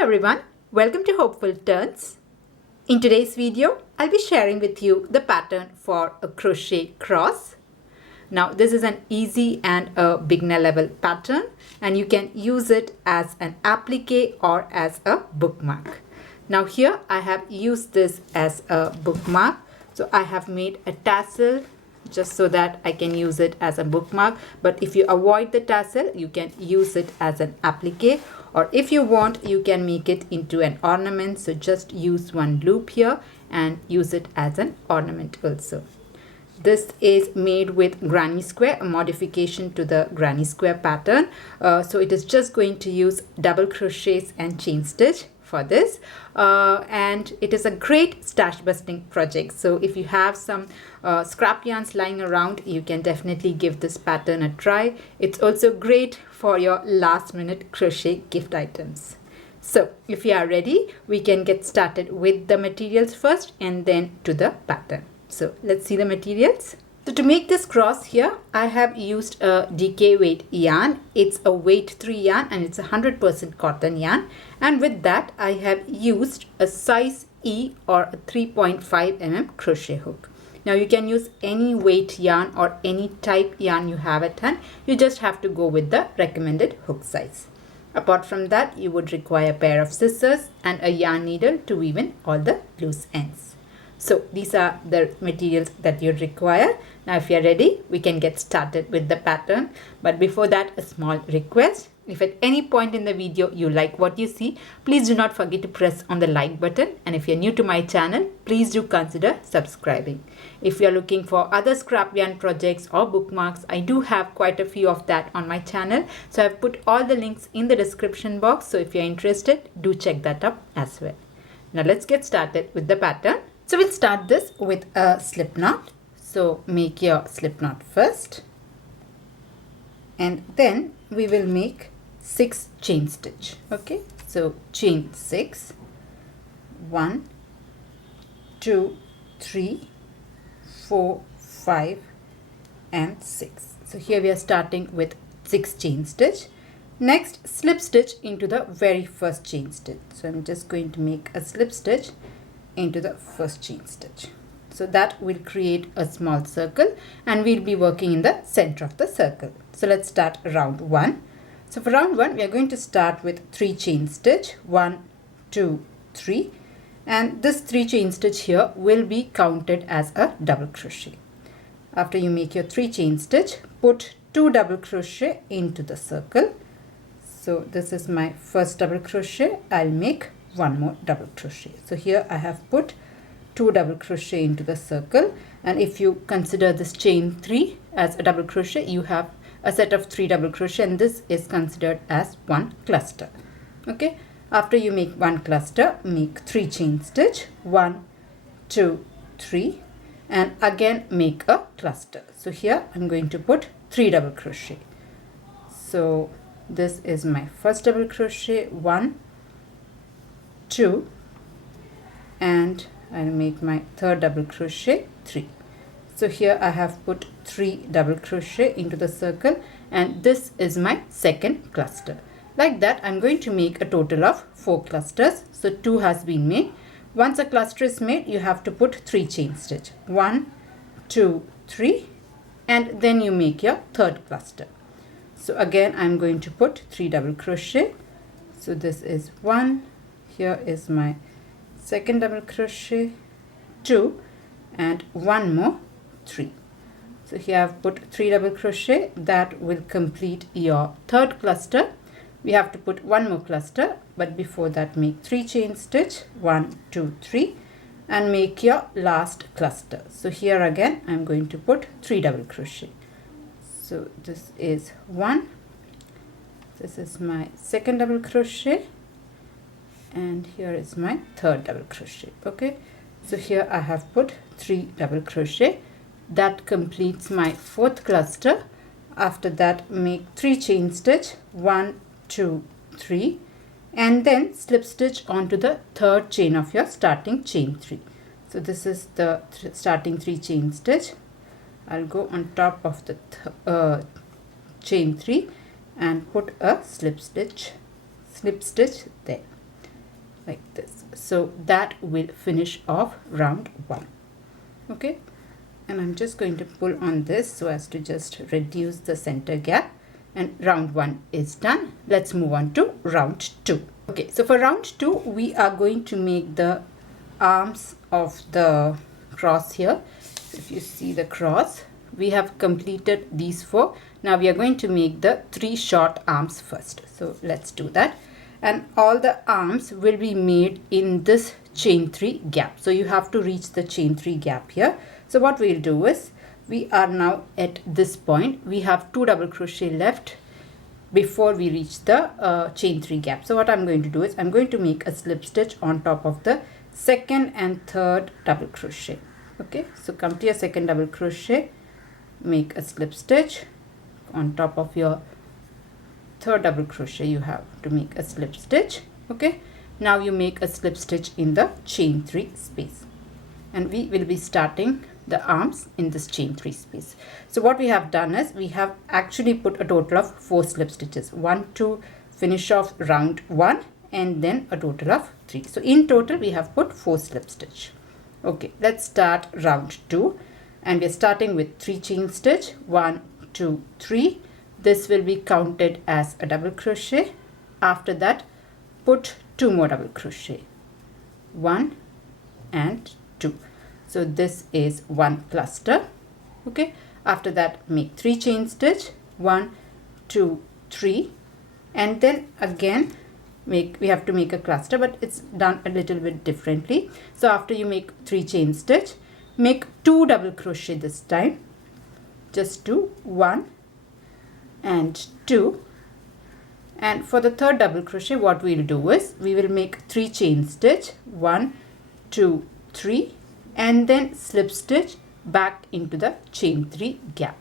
Hello everyone, welcome to Hopeful Turns. In today's video, I'll be sharing with you the pattern for a crochet cross. Now this is an easy and a beginner level pattern and you can use it as an applique or as a bookmark. Now here I have used this as a bookmark. So I have made a tassel just so that I can use it as a bookmark. But if you avoid the tassel, you can use it as an applique. Or if you want, you can make it into an ornament. So just use one loop here and use it as an ornament also. This is made with granny square, a modification to the granny square pattern. So it is just going to use double crochets and chain stitch for this, and it is a great stash busting project. So if you have some scrap yarns lying around, you can definitely give this pattern a try. It's also great for your last minute crochet gift items. So if you are ready, we can get started with the materials first and then to the pattern. So let's see the materials. So to make this cross here, I have used a DK weight yarn. It's a weight 3 yarn and it's 100% cotton yarn. And with that, I have used a size E or a 3.5 mm crochet hook. Now you can use any weight yarn or any type yarn you have at hand. You just have to go with the recommended hook size. Apart from that, you would require a pair of scissors and a yarn needle to weave in all the loose ends. So these are the materials that you require. Now if you are ready, we can get started with the pattern. But before that, a small request. If at any point in the video you like what you see, please do not forget to press on the like button. And if you are new to my channel, please do consider subscribing. If you are looking for other scrap yarn projects or bookmarks, I do have quite a few of that on my channel. So I've put all the links in the description box. So if you're interested, do check that up as well. Now let's get started with the pattern. So we'll start this with a slip knot. So make your slip knot first. And then we will make 6 chain stitch. Okay. So chain 6. 1, 2, 3, 4, 5 and 6. So here we are starting with 6 chain stitch. Next, slip stitch into the very first chain stitch. So I'm just going to make a slip stitch into the first chain stitch. So that will create a small circle and we'll be working in the center of the circle. So let's start round 1. So for round 1, we are going to start with 3 chain stitch. 1, 2, 3. And this 3 chain stitch here will be counted as a double crochet. After you make your 3 chain stitch, put 2 double crochet into the circle. So this is my first double crochet. I'll make 1 more double crochet. So here I have put 2 double crochet into the circle, and if you consider this chain 3 as a double crochet, you have a set of 3 double crochet and this is considered as 1 cluster. Okay, after you make 1 cluster, make 3 chain stitch. 1, 2, 3 and again make a cluster. So here I'm going to put 3 double crochet. So this is my first double crochet. 1, 2 and I'll make my third double crochet. 3. So here I have put 3 double crochet into the circle and this is my second cluster. Like that, I'm going to make a total of 4 clusters. So 2 has been made. Once a cluster is made, you have to put 3 chain stitch. 1, 2, 3 and then you make your third cluster. So again I'm going to put 3 double crochet. So this is 1. Here is my second double crochet, 2 and 1 more, 3. So here I've put 3 double crochet. That will complete your third cluster. We have to put 1 more cluster, but before that make 3 chain stitch. 1, 2, 3 and make your last cluster. So here again I'm going to put 3 double crochet. So this is 1. This is my second double crochet. And here is my third double crochet. Okay, so here I have put 3 double crochet. That completes my fourth cluster. After that, make 3 chain stitch. 1, 2, 3 and then slip stitch onto the third chain of your starting chain 3. So this is the starting 3 chain stitch. I'll go on top of the chain 3 and put a slip stitch there. like this. So that will finish off round 1. Okay, and I'm just going to pull on this so as to just reduce the center gap, and round 1 is done. Let's move on to round 2. Okay, so for round 2 we are going to make the arms of the cross here. If you see the cross, we have completed these 4. Now we are going to make the 3 short arms first. So let's do that. And all the arms will be made in this chain 3 gap. So you have to reach the chain 3 gap here. So what we'll do is, we are now at this point. We have 2 double crochet left before we reach the chain 3 gap. So what I'm going to do is, I'm going to make a slip stitch on top of the second and third double crochet. Okay, so come to your second double crochet, make a slip stitch on top of your third double crochet. You have to make a slip stitch. Okay, now you make a slip stitch in the chain 3 space, and we will be starting the arms in this chain 3 space. So what we have done is, we have actually put a total of 4 slip stitches, 1 to finish off round 1, and then a total of 3. So in total we have put 4 slip stitch. Okay, let's start round 2, and we are starting with 3 chain stitch, 1 2 3. This will be counted as a double crochet. After that, put 2 more double crochet, 1 and 2. So this is 1 cluster. Okay, after that make 3 chain stitch, 1 2 3, and then again we have to make a cluster, but it's done a little bit differently. So after you make 3 chain stitch, make 2 double crochet this time. Just do 1 and 2, and for the third double crochet what we'll do is, we will make 3 chain stitch, 1 2 3, and then slip stitch back into the chain 3 gap.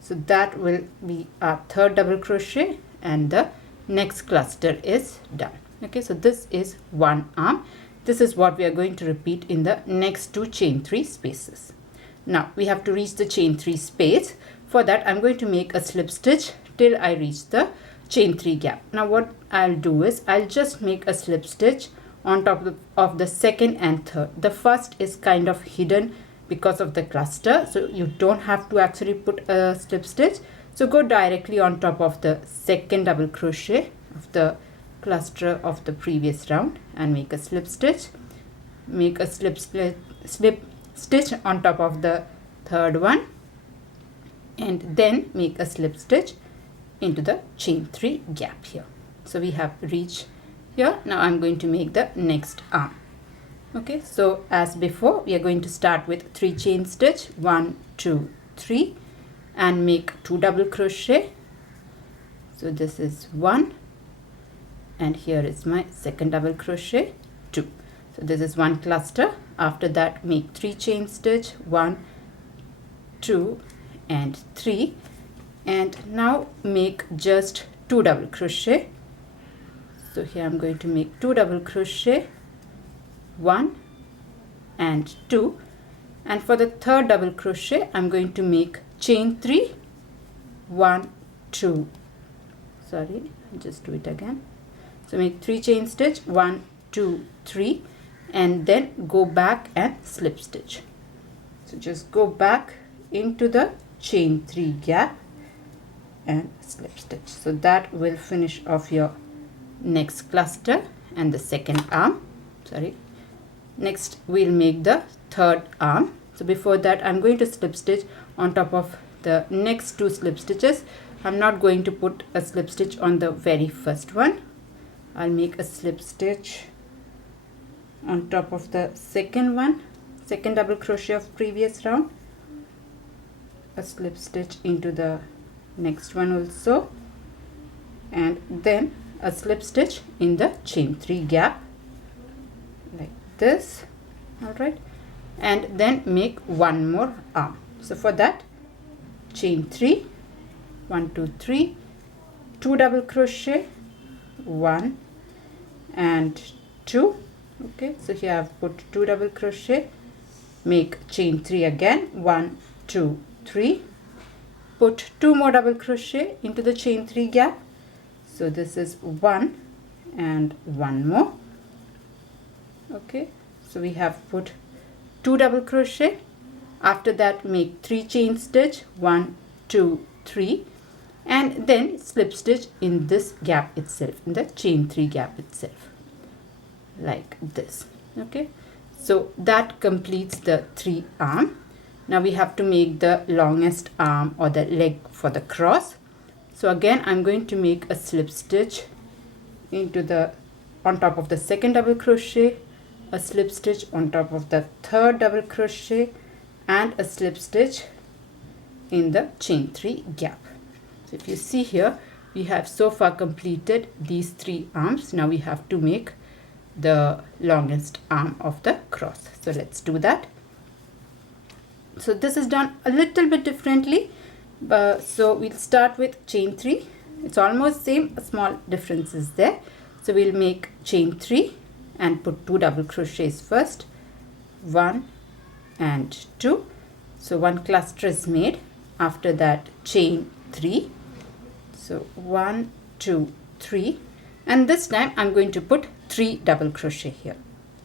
So that will be our third double crochet, and the next cluster is done. Okay, so this is 1 arm. This is what we are going to repeat in the next 2 chain 3 spaces. Now we have to reach the chain 3 space. For that, I'm going to make a slip stitch till I reach the chain 3 gap. Now what I'll do is, I'll just make a slip stitch on top of the second and third. The first is kind of hidden because of the cluster, so you don't have to actually put a slip stitch. So go directly on top of the second double crochet of the cluster of the previous round and make a slip stitch. Make a slip stitch on top of the third one, and then make a slip stitch into the chain 3 gap here. So we have reached here. Now I'm going to make the next arm. Okay, so as before, we are going to start with 3 chain stitch, 1 2 3, and make 2 double crochet. So this is 1, and here is my second double crochet, 2. So this is 1 cluster. After that, make 3 chain stitch, 1 2 and 3, and now make just 2 double crochet. So here I'm going to make 2 double crochet, 1 and 2, and for the third double crochet I'm going to make chain 3, 1 2, sorry, I'll just do it again. So make 3 chain stitch, 1 2 3, and then go back and slip stitch. So just go back into the chain 3 gap and slip stitch. So that will finish off your next cluster and the second arm. Sorry, next we'll make the third arm. So before that, I'm going to slip stitch on top of the next 2 slip stitches. I'm not going to put a slip stitch on the very first one. I'll make a slip stitch on top of the second one, second double crochet of previous round, a slip stitch into the next one also, and then a slip stitch in the chain 3 gap like this. All right, and then make 1 more arm. So for that, chain 3, 1 2 3, 2 double crochet, 1 and 2. Okay, so here I've put 2 double crochet, make chain 3 again, 1 2 3, put 2 more double crochet into the chain 3 gap. So this is 1 and 1 more, Okay, so we have put 2 double crochet. After that, make 3 chain stitch, 1, 2, 3, and then slip stitch in this gap itself, in the chain 3 gap itself, like this. Okay, so that completes the 3 arm. Now we have to make the longest arm or the leg for the cross. So again, I'm going to make a slip stitch into the on top of the second double crochet, a slip stitch on top of the third double crochet, and a slip stitch in the chain 3 gap. So if you see here, we have so far completed these 3 arms. Now we have to make the longest arm of the cross. So let's do that. So this is done a little bit differently. So we'll start with chain 3. It's almost same, a small difference is there. So we'll make chain 3 and put 2 double crochets first, 1 and 2. So 1 cluster is made. After that, chain 3. So 1, 2, 3, and this time I'm going to put 3 double crochet here.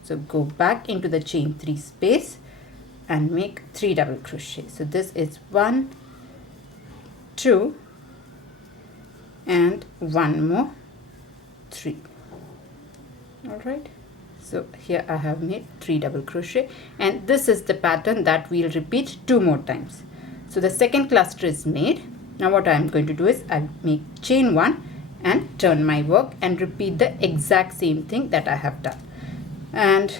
So go back into the chain 3 space and make 3 double crochet. So this is 1, 2, and 1 more, 3. All right, so here I have made 3 double crochet, and this is the pattern that we'll repeat 2 more times. So the second cluster is made. Now what I'm going to do is I'll make chain 1 and turn my work and repeat the exact same thing that I have done, and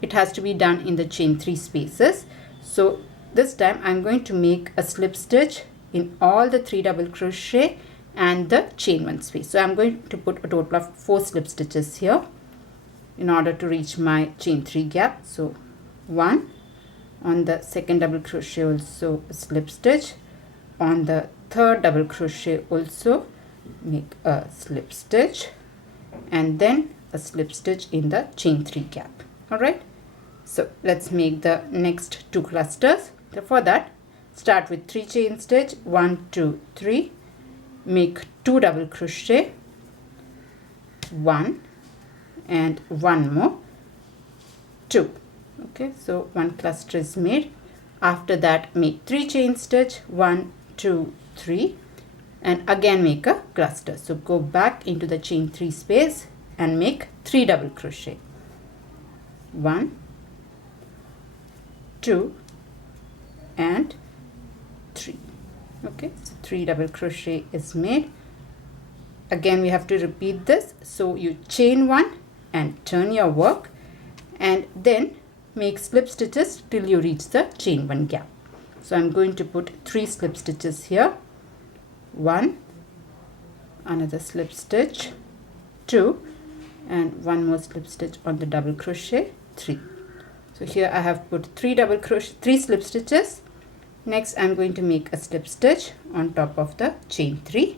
it has to be done in the chain 3 spaces. So this time I'm going to make a slip stitch in all the 3 double crochet and the chain 1 space. So I'm going to put a total of 4 slip stitches here in order to reach my chain 3 gap. So 1 on the second double crochet, also a slip stitch. On the third double crochet also make a slip stitch, and then a slip stitch in the chain 3 gap. All right, so let's make the next 2 clusters. So for that, start with 3 chain stitch, 1, 2, 3, make 2 double crochet, 1 and 1 more, 2. Okay, so 1 cluster is made. After that, make 3 chain stitch, 1, 2, 3, and again make a cluster. So go back into the chain 3 space and make 3 double crochet, 1, 2, and 3. Okay, so 3 double crochet is made. Again we have to repeat this. So you chain 1 and turn your work, and then make slip stitches till you reach the chain 1 gap. So I'm going to put 3 slip stitches here, 1, another slip stitch, 2, and 1 more slip stitch on the double crochet, 3. So here I have put 3 slip stitches. Next I'm going to make a slip stitch on top of the chain 3,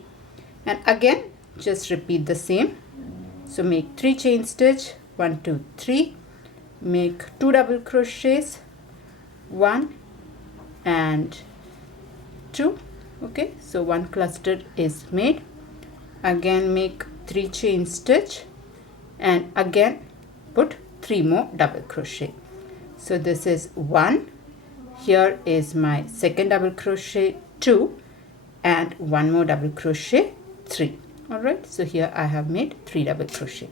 and again just repeat the same. So make 3 chain stitch, 1, 2, 3, make 2 double crochets, 1 and 2. Okay, so 1 cluster is made. Again make 3 chain stitch and again put 3 more double crochet. So this is 1, here is my second double crochet, 2, and 1 more double crochet, 3. All right, so here I have made 3 double crochet.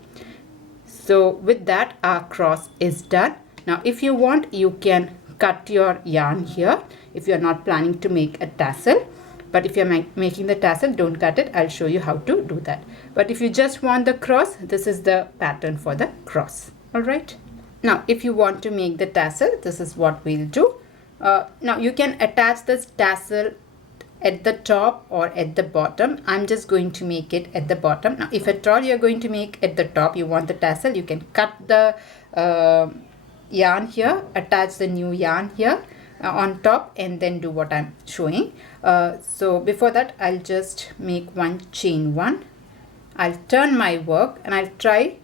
So with that, our cross is done. Now if you want, you can cut your yarn here if you're not planning to make a tassel. But if you're making the tassel, don't cut it. I'll show you how to do that. But if you just want the cross, this is the pattern for the cross. All right. Now, if you want to make the tassel, this is what we'll do. Now, you can attach this tassel at the top or at the bottom. I'm just going to make it at the bottom. Now, if at all you're going to make at the top, you want the tassel, you can cut the yarn here, attach the new yarn here on top, and then do what I'm showing. So before that, I'll just make 1 chain 1. I'll turn my work and I'll try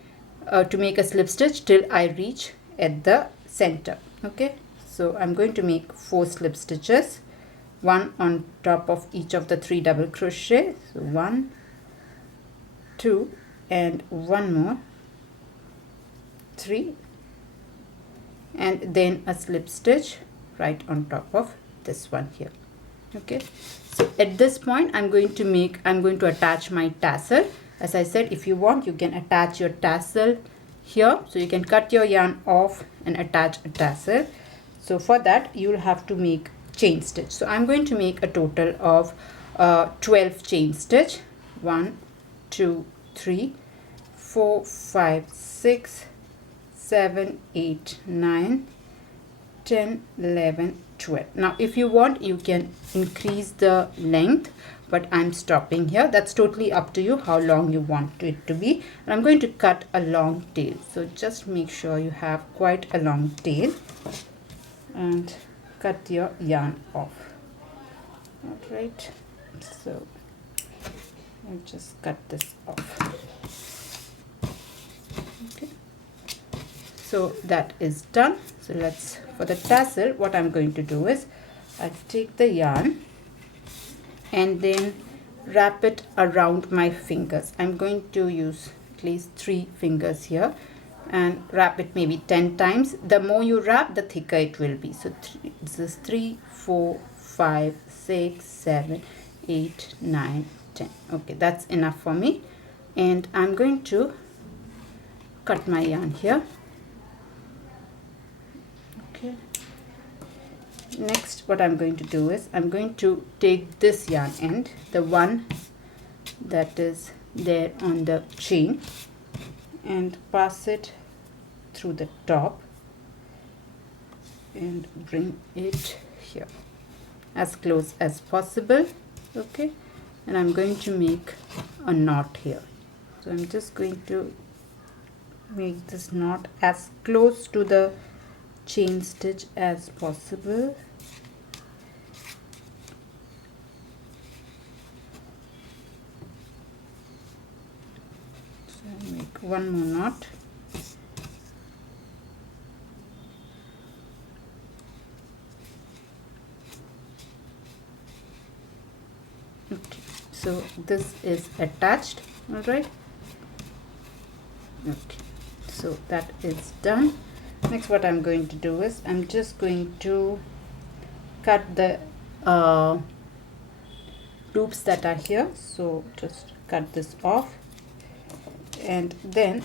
to make a slip stitch till I reach at the center. Okay, so I'm going to make 4 slip stitches, 1 on top of each of the 3 double crochet. So 1, 2, and 1 more, 3, and then a slip stitch right on top of this one here. Okay, so at this point I'm going to attach my tassel. As I said, if you want, you can attach your tassel here, so you can cut your yarn off and attach a tassel. So for that you'll have to make chain stitch. So I'm going to make a total of 12 chain stitch. 1 2 3 4 5 6 7 8 9 10 11 12. Now if you want, you can increase the length, but I'm stopping here. That's totally up to you how long you want it to be. And I'm going to cut a long tail, so just make sure you have quite a long tail and cut your yarn off. All right, so I'll just cut this off. Okay, so that is done. So let's, for the tassel, what I'm going to do is I'll take the yarn and then wrap it around my fingers. I'm going to use at least 3 fingers here and wrap it maybe 10 times. The more you wrap, the thicker it will be. So this is 3 4 5 6 7 8 9 10. Okay, that's enough for me. And I'm going to cut my yarn here. Okay, next what I'm going to do is I'm going to take this yarn end, the one that is there on the chain, and pass it through the top and bring it here as close as possible. Okay, and I'm going to make a knot here. So I'm just going to make this knot as close to the chain stitch as possible. So I'll make one more knot. Okay, so this is attached. All right. Okay, so that is done. Next what I'm going to do is I'm just going to cut the loops that are here. So just cut this off, and then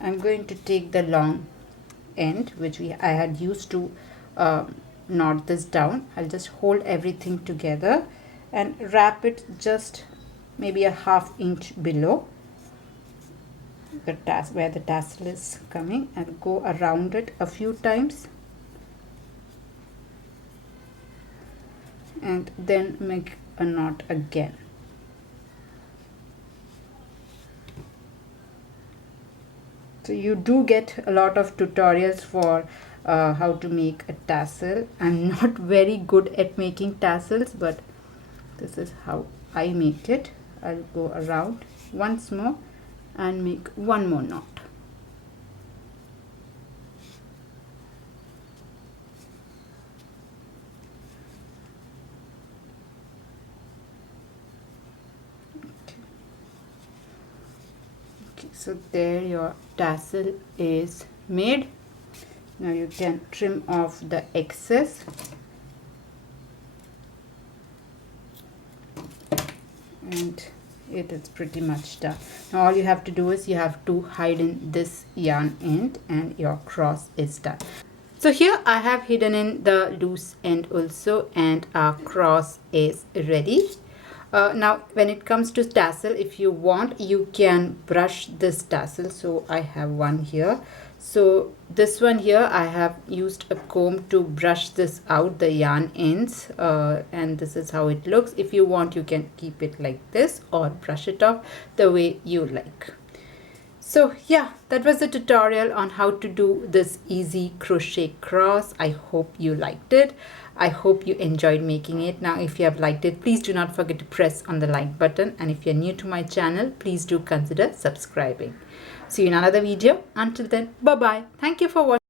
I'm going to take the long end which I had used to knot this down. I'll just hold everything together and wrap it just maybe a ½ inch below the tassel, where the tassel is coming, and go around it a few times and then make a knot again. So you do get a lot of tutorials for how to make a tassel. I'm not very good at making tassels, but this is how I make it. I'll go around once more and make one more knot. Okay, so there your tassel is made. Now you can trim off the excess. And it is pretty much done. Now all you have to do is you have to hide in this yarn end and your cross is done. So here I have hidden in the loose end also, and our cross is ready. Now when it comes to tassel, if you want, you can brush this tassel. So I have one here. So this one here, I have used a comb to brush this out, the yarn ends, and this is how it looks. If you want, you can keep it like this or brush it off the way you like. So yeah, that was the tutorial on how to do this easy crochet cross. I hope you liked it. I hope you enjoyed making it. Now if you have liked it, please do not forget to press on the like button, and if you're new to my channel, please do consider subscribing. See you in another video. Until then, bye bye. Thank you for watching.